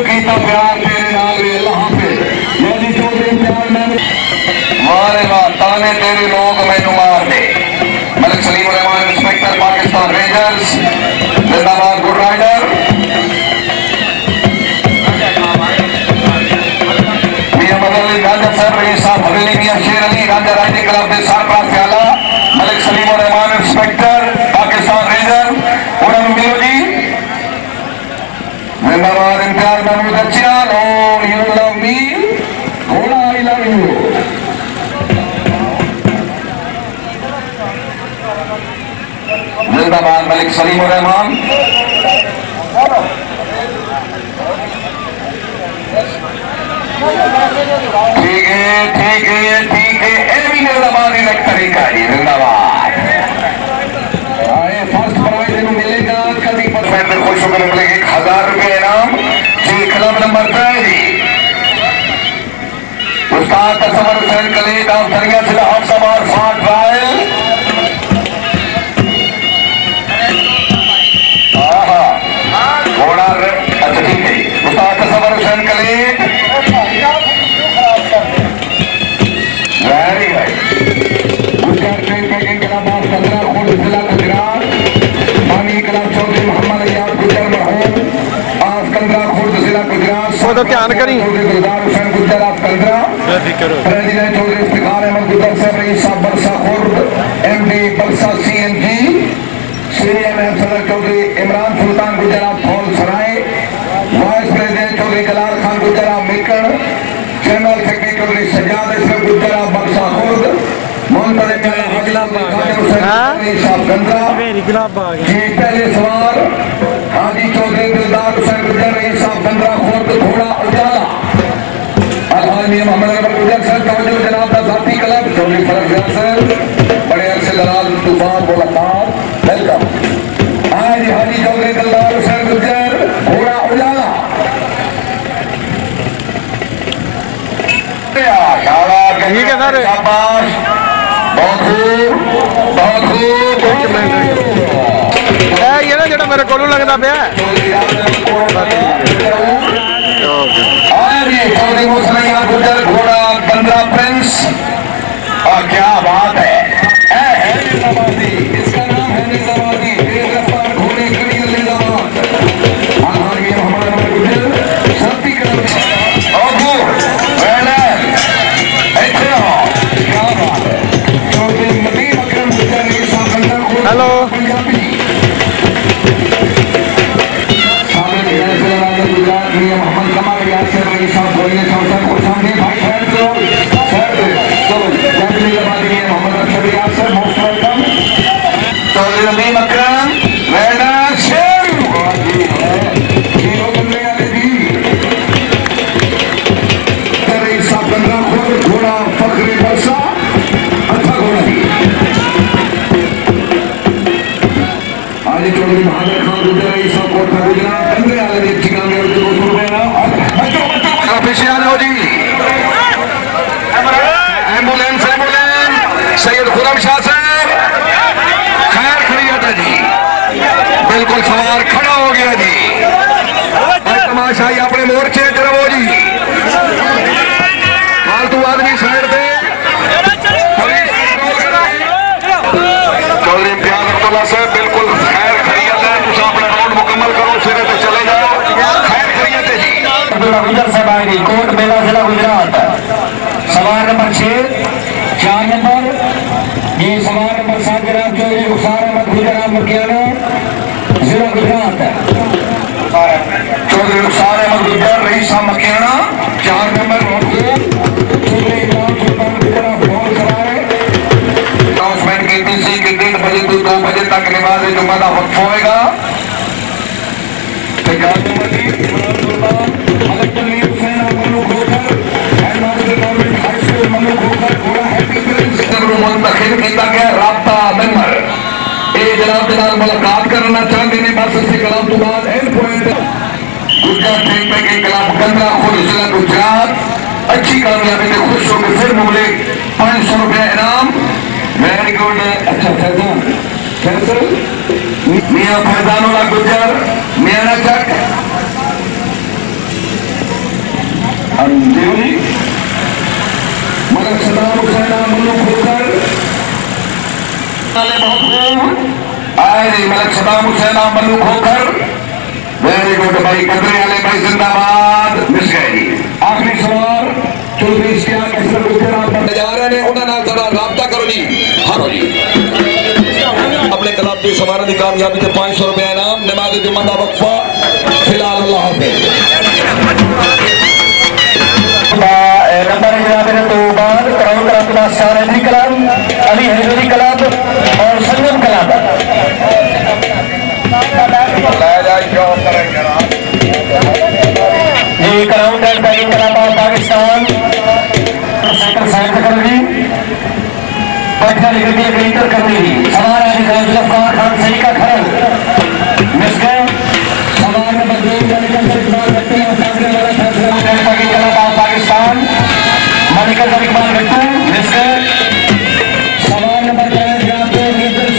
कीता प्यार तेरे नाल वे अल्लाह हाफिज मोदी चौधरी इम्तियाज महमूद मारेगा ताने तेरे लोग मैनू मार दे मलिक सलीम उर रहमान इंस्पेक्टर पाकिस्तान रेंजर्स जिंदाबाद गुड राइडर मियां मदन अली राजा साहब रईस साहब हवेली मियां शेर अली राजा राइडिंग क्लब के सरपरस्त प्याला मलिक सलीम उर रहमान इंस्पेक्टर पाकिस्तान रेंजर उन्होंने मिलो जी जिंदाबाद इम्तियाज महमूद बच्चियान ओ यू लव मी घोड़ा आई लव यू जिंदाबाद मलिक सलीम उर रहमान ठीक है ठीक है ठीक है ये भी जिंदाबाद ही एक तरीका जी जिंदाबाद आए फर्स्ट प्राइज मिलेगा कभी पर खुश होकर मिलेगा 1000 रुपये इनाम जी क्लब नंबर 3 जी उस्ताद तस्वर हुसैन कलीद ऑफ दरिया जिला ऑफ समार फाट ट्रायल घोड़ा अच्छा ठीक है उस्ताद तस्वर हुसैन कलीद very good Gujarat train packing club of 15 खुद जिला गुजरात पानी क्लब चौधरी मोहम्मद अयाब गुजर मरहूम ऑफ 15 खुद जिला गुजरात तो ध्यान करी Gulzar Hussain Gujjar of 15 president Chaudhry Iftikhar Ahmed Gujjar sahab Rais sahab Barsa Khurd MD Barsa CNG senior महम सदर चौधरी इमरान सुल्तान गुजर ऑफ फौल Sarai vice president Chaudhry Jalal Khan Gujjar of मेकड़ general secretary Chaudhry Sajjad Ashraf Gujjar of बरसा खुर्द जी पहले सवार हाजी चौधरी दिलदार हुसैन गुजर रईस साहब 15 खुर्द घोड़ा उजाला मोहम्मद गुजर सर तवज्जो जनाब का जाती क्लब चौधरी फरज सर बड़े अरसे दराज तूफान मुलाकात वेलकम हाजी हाजी चौधरी दिलदार हुसैन गुजर घोड़ा उजाला ठीक है सर बहुत खूब ये ना जो मेरे को लगता पे गुजर घोड़ा 15 प्रिंस और क्या बात है इसका नाम है निजामाती तेज रफ्तार घोड़े कड़ियल निजामात गुजर सर्दी कर हेलो एम्बुलेंस सैयद खुरम शाह साहब खैर खड़िया जी बिल्कुल सवार खड़ा हो गया जी तमाशाई अपने मोर्चे करवो जी फालतू आदमी साइड पे चौधरी इम्तियाज अब्दुल्ला साहब बिल्कुल खैर खड़िया है तुम अपना राउंड मुकम्मल करो सिरे पे चले जाओ खैर खड़िया जी गुजर साहब आएगी कोट मेला जिला गुजरात सवार नंबर 6 4 नंबर ये सवार नंबर 7 जनाब चौधरी रुखसार अहमद गुजर ऑफ मकियाना जिला गुजरात चौधरी रुखसार अहमद गुजर रईस साहब मकियाना 4 नंबर चौधरी इमरान सुल्तान गुजर ऑफ फौल सराय अनाउंसमेंट की तीसरी के 3 बजे से 2 बजे तक नमाज जुम्मा का वक्त होएगा 4 नंबर की इमरान सुल्तान मलिक तनवीर हुसैन ममलूक होकर मुंतखब किया गया राब्ता मेंबर ये जनाब के नाल मुलाकात करना चाहते हैं बस इसके कलाम तो बाद एंड पॉइंट गुजरात ट्रेन पे के कलाम 15 खुद जिला गुजरात अच्छी कामयाबी से खुश होकर फिर मुझे 500 रुपया इनाम वेरी गुड अच्छा फैजान फैसल मियां फैजानुल्लाह गुजर मियां चक शायरी मलक सदाम हुसैन मल्लू खोखर। वेरी गुड भाई, कदरे वाले भाई जिंदाबाद। मिस गए जी। आखिरी सवाल चौधरी इश्तियाक असलम गुजरात जा रहे हैं, उन्होंने नाल थोड़ा राब्ता करो जी। हारो जी अपने क्लब की समारोह की कामयाबी के 500 रुपया इनाम। नमाज जुम्मा का वक्फा फिलहाल। अल्लाह हाफिज़। नंबर तो बाद कराउन करातुल्लाह स्टार अली कलाम, अली हजरी क्लब और संगम क्लब। ये crown and batting club of Pakistan cycle side कर दी बैठा लिखी बेहतर कर दी। सवार अली जुल्फकार खान सही का खरल मिस गए। सवार नंबर 2 क्लब ऑफ पाकिस्तान मालिका इकबाल बिट्टू मिस गए। सवाल नंबर 3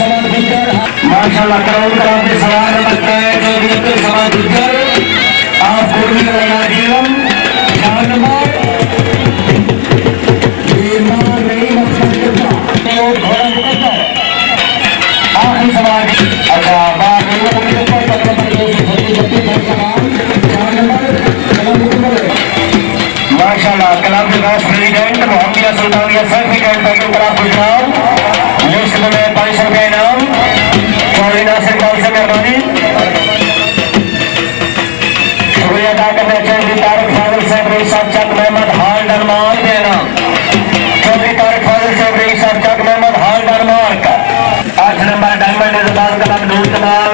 सवाल गुजर माशाल्लाह कराउन क्लब के सवाल नंबर 3 सवाल गुजर आप पूरी जीवन 4 नंबर आखिरी सवाल। अच्छा माशाल्लाह क्लब के vice president Mohammadia Sultania certificate batting club Gujarat list में 500 रुपया इनाम। चौधरी नासिर कौल से मेहरबानी शुक्रिया अदा करना चाहिए। तारिक फाजिल साहब रईस साहब चक मोहम्मद हाल डरमान के इनाम। चौधरी तारिक फाजिल साहब रईस साहब चक मोहम्मद हाल डरमान का 8 नंबर डायमंड इजबान क्लब नूर जमाल,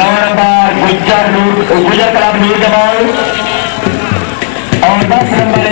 9 नंबर गुजर क्लब नूर जमाल और 10 नंबर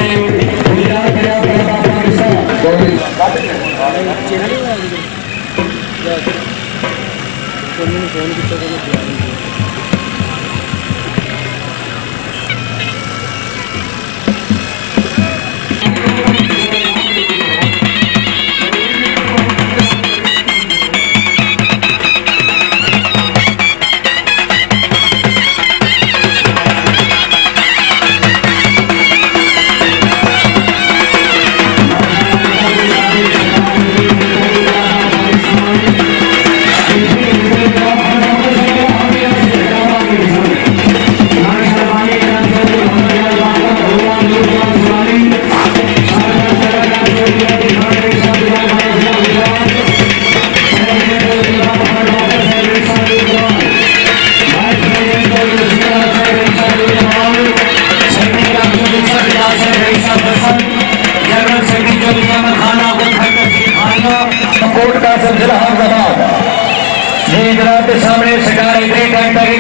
के सामने शिकार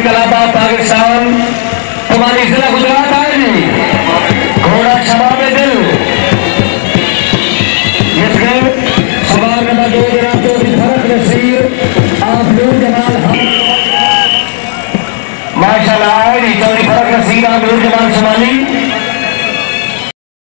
क्लब ऑफ पाकिस्तान तुम्हारी जिला गुजरात आए जी घोड़ा शबाब दिल सवाल नंबर 2 फरक नसीर आप नूर जमाल माशाल्लाह चौधरी फरक नसीर आप नूर जमाल सोमाली